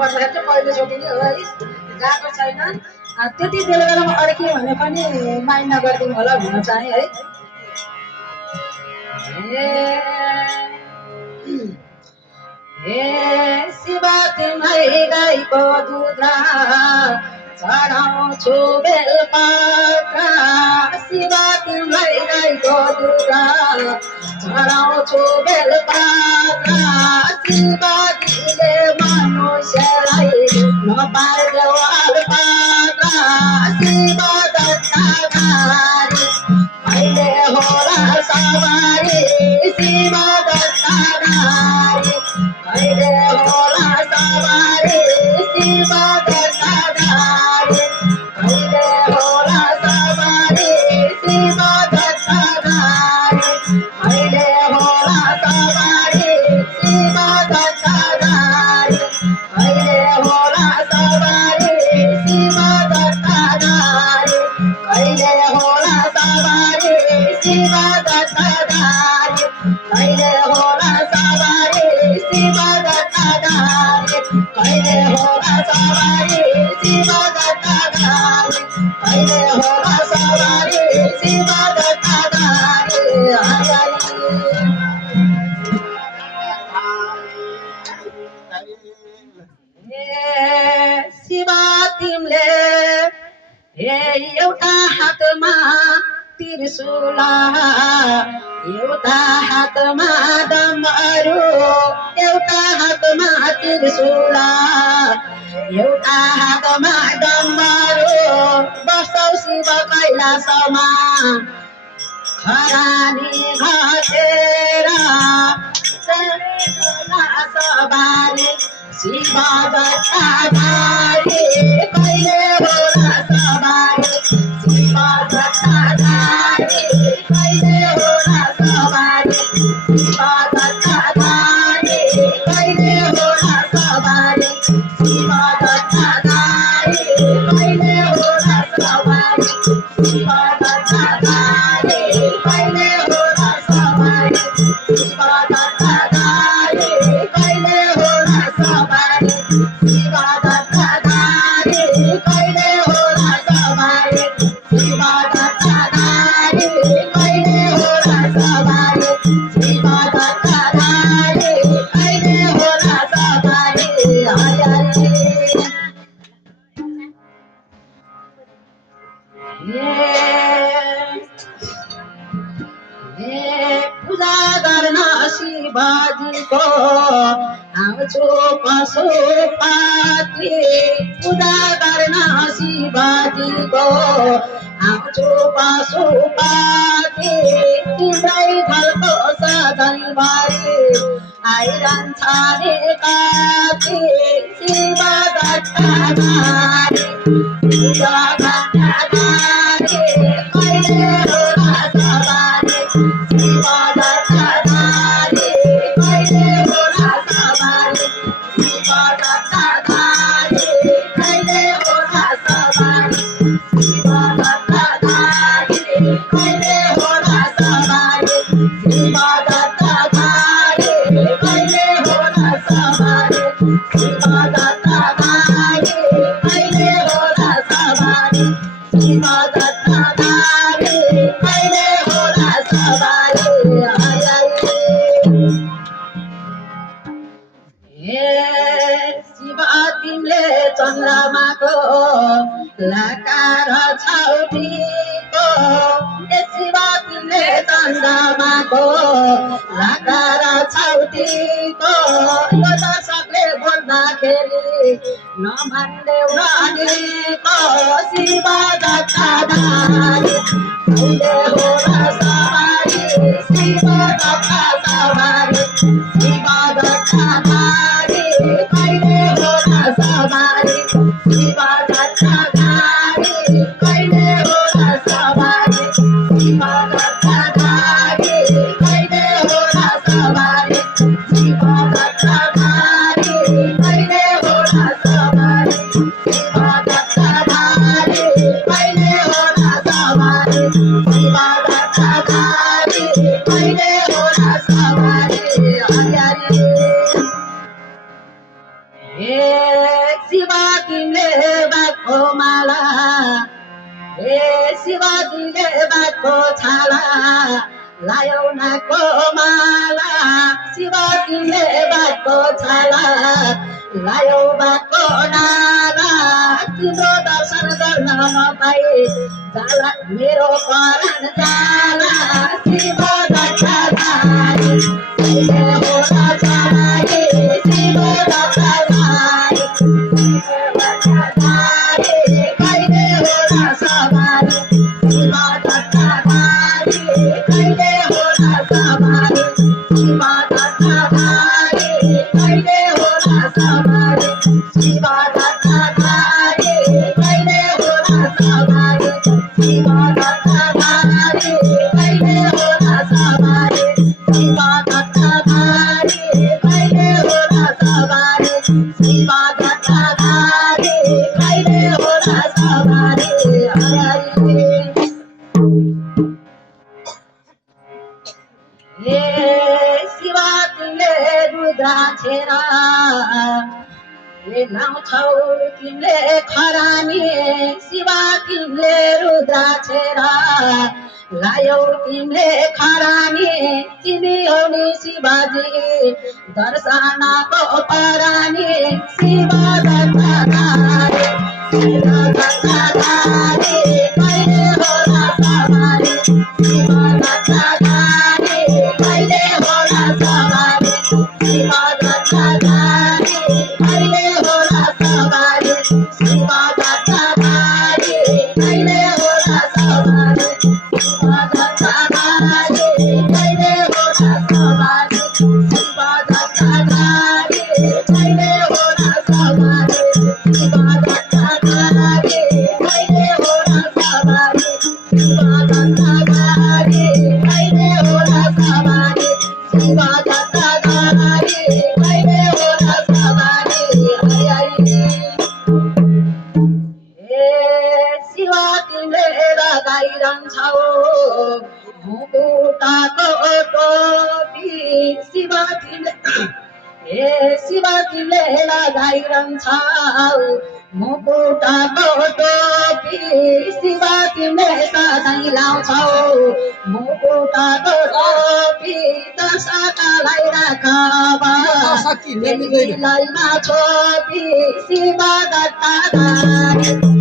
पर्दाखेरि चाहिँ पहिलोचोटि नै हो है गएको छैन त्यति बेला बेलामा अड्कियो भने पनि माइन्ड नगरिदिनु होला भन्न चाहे है हे शिवा तिमीलाई गाईको दुध चढाउँछु बेलपत्र शिवा तिमीलाई गाईको दुध चढाउँछु बेलपत्र शिवजीले मनुष्यलाई नपार्देऊ अलपत्र शिव दत्ताधारी कहिले होला सवारी शिव दत्ताधारी कहिले होला सवारी शिव दत्ताधारी कहिले होला सवारी शिव दत्ताधारी कहिले होला सवारी शिव दत्ताधारी कहिले होला सवारी शिव दत्ताधारी कहिले होला सवारी शिव दत्ताधारी कहिले होला सवारी शिव दत्ताधारी कहिले होला सवारी शिव दत्ताधारी कहिले होला सवारी शिव दत्ताधारी शिवा तिमीले हे एउटा हातमा त्रिशूल एउटा हातमा डमरू एउटा हातमा त्रिशूल एउटा हातमा डमरू बस्छौ शिव कैलाशमा खरानी घटेर सवारी शिव दत्ताधारी कहिले होला सवारी शिव दत्ताधारी कहिले होला सवारी शिव दत्ताधारी कहिले होला सवारी शिव दत्ताधारी कहिले होला सवारी शिव दत्ताधारी कहिले होला सवारी शिव दत्ताधारी कहिले होला सवारी शिव दत्ताधारी कहिले होला सवारी शिव दत्ताधारी कहिले होला सवारी शिव दत्ताधारी कहिले होला सवारी पूजा गर्न शिवजीको आउँछु पशुपति पूजा गर्न शिवजीको आउँछु पशुपति तिम्रै ढलको सधैँभरि आइरहन्छ रे कति शिव दत्ताधारी शिव दत्ताधारी कहिले होला सवारी शिव दत्ताधारी कहिले होला सवारी शिव दत्ताधारी कहिले होला सवारी शिव दत्ताधारी कहिले होला सवारी शिव दत्ताधारी कहिले होला सवारी शिव दत्ताधारी कहिले होला सवारी शिव दत्ताधारी कहिले होला सवारी शिव तिमीले चन्द्रमाको लाकार छौटीको शिव तिमीले चन्द्रमाको लाकार छौटीको यो दर्शकले बोल्दाखेरि नमान्देऊ नानीको शिव दत्ताधारी कहिले होला सवारी शिव दत्ता सवारी शिव दत्ताधारी कहिले होला सवारी शिव दत्ताधारी कहिले होला सवारी शिव दत्ताधारी कहिले होला सवारी शिव दत्ताधारी कहिले होला सवारी शिव दत्ताधारी कहिले होला सवारी शिव दत्ताधारी कहिले होला सवारी शिवा तिमीले बाघको माला ए शिवा तिमीले बाघको छाला लायौ नाकको माला शिवा तिमीले बाघको छाला लायौ बाघको नाला तिम्रो दर्शन गर्न नपाई जाला मेरो प्राण जाला शिव दत्तधारी कहिले होला सवारी शिव दत्तधारी कहिले होला सवारी शिव दत्तधारी कहिले होला सवारी शिव दत्तधारी कहिले होला सवारी शिव दत्तधारी कहिले होला सवारी शिव दत्तधारी कहिले होला सवारी शिव दत्तधारी कहिले होला सवारी शिव दत्तधारी कहिले होला सवारी हे शिवा तिमीले रुद्राक्षर लाउँछौ तिमीले खरानी शिवा तिमीले रुद्राक्षर लायौ तिमीले खरानी तिमी हो नि शिवजी दर्शनको परानी शिव दत्तधारी शिव दत्तधारी कहिले होला सवारी शिव दत्तधारी कहिले होला सवारी शिव दत्तधारी कहिले होला सवारी शिव दत्तधारी कहिले होला सवारी शिव दत्तधारी कहिले होला सवारी शिव दत्तधारी कहिले होला सवारी शिव दत्तधारी कहिले होला सवारी शिव दत्तधारी कहिले होला सवारी शिव दत्तधारी कहिले होला सवारी शिवा तिमीले लगाइरहन्छौ मुकुटाको टोपी शिवा तिमीले शिवा तिमीले लगाइरहन्छौ मुकुटाको टोपी शिवा तिमीले सधैँ लाउँछौ मुकुटाको टोपी दशकालाई राख छोपी शिव दत्तधारी